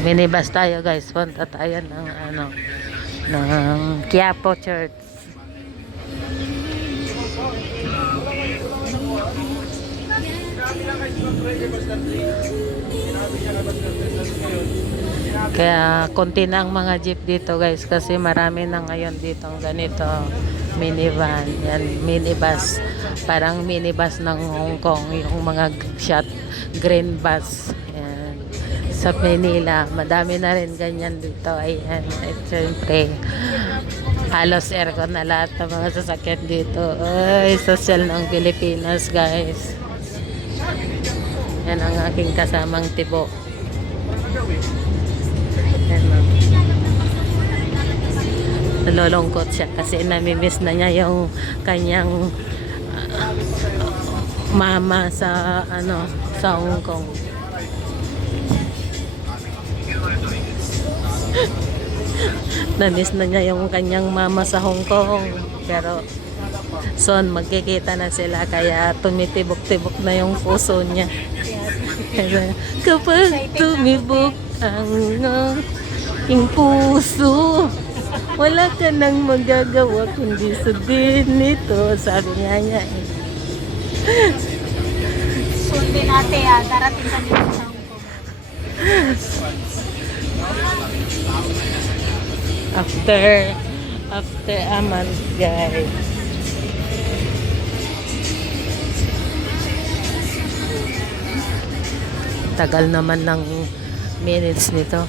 Minibus tayo guys. Punta tayo ng ano, ng Quiapo Church. Kaya konti na ang mga jeep dito guys kasi marami na ngayon dito ang ganito minivan, yan minibus, parang minibus ng Hong Kong, yung mga shot green bus yan. Sa Manila madami na rin ganyan dito, ayan. At syempre halos aircon na lahat ng mga sasakyan dito. Ay, social ng Pilipinas guys. Yan ang aking kasamang tibo. Yan, ma'am. Nalulungkot siya kasi namimiss na niya yung kanyang mama sa ano, sa Hong Kong. Namiss na niya yung kanyang mama sa Hong Kong. Pero soon magkikita na sila kaya tumitibok-tibok na yung puso niya. Kapag tumibok ang aking puso, wala ka nang magagawa kundi sundin nito, sabi nga niya eh. Sundin natin darating kami sa Hong Kong. After a month guys. Tagal naman ng minutes nito.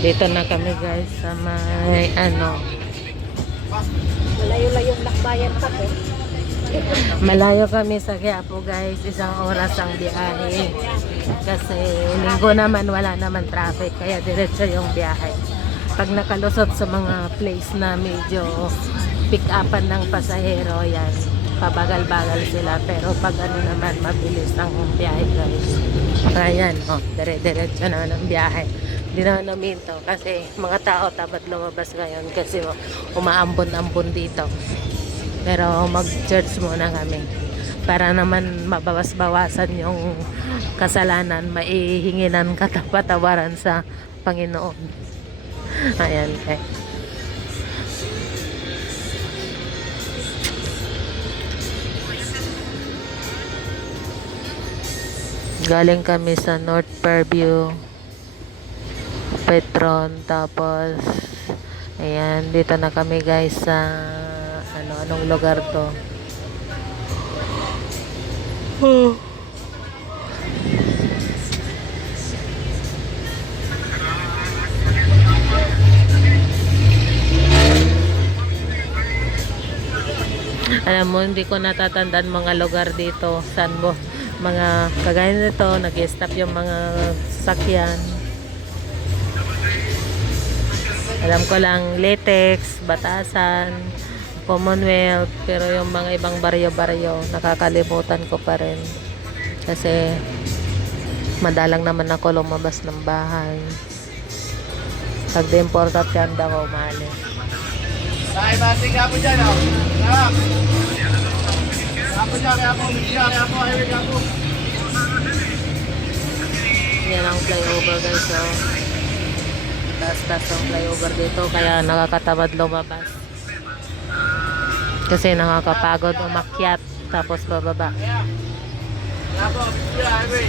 Dito na kami guys sa may ano. Malayo-layong lakbayan pa po. Malayo kami sa Quiapo guys. 1 oras ang biyahe. Kasi linggo naman wala naman traffic. Kaya diretso yung biyahe. Pag nakalusot sa mga place na medyo pick-upan ng pasahero, yan, pabagal-bagal sila. Pero pag ano naman, mabilis ang biyahe guys. Ayan, oh, dire-diretso naman ang biyahe. Hindi naman naminto kasi mga tao dapat lumabas ngayon kasi umaambon-ambon dito. Pero mag-church muna kami para naman mabawas-bawasan yung kasalanan, maihinginan katapatawaran sa Panginoon. Ayan eh. Galing kami sa North Fairview Petron, tapos ayan, dito na kami guys sa anong lugar to. Alam mo, hindi ko natatandaan mga lugar dito, saan mo mga kagaya nito, nag-stop yung mga sasakyan. Alam ko lang Latex, Batasan, Commonwealth, pero yung mga ibang baryo-baryo nakakalimutan ko pa rin kasi madalang naman ako lumabas ng bahay. Pag di-important yan daw umalis. Ay, basig ako dyan, oh. Ako dyan, ako, Yan ang flyover guys, so taas-taas ang flyover dito kaya nakakatamad lumabas kasi nakakapagod umakyat tapos bababa. Ako, highway.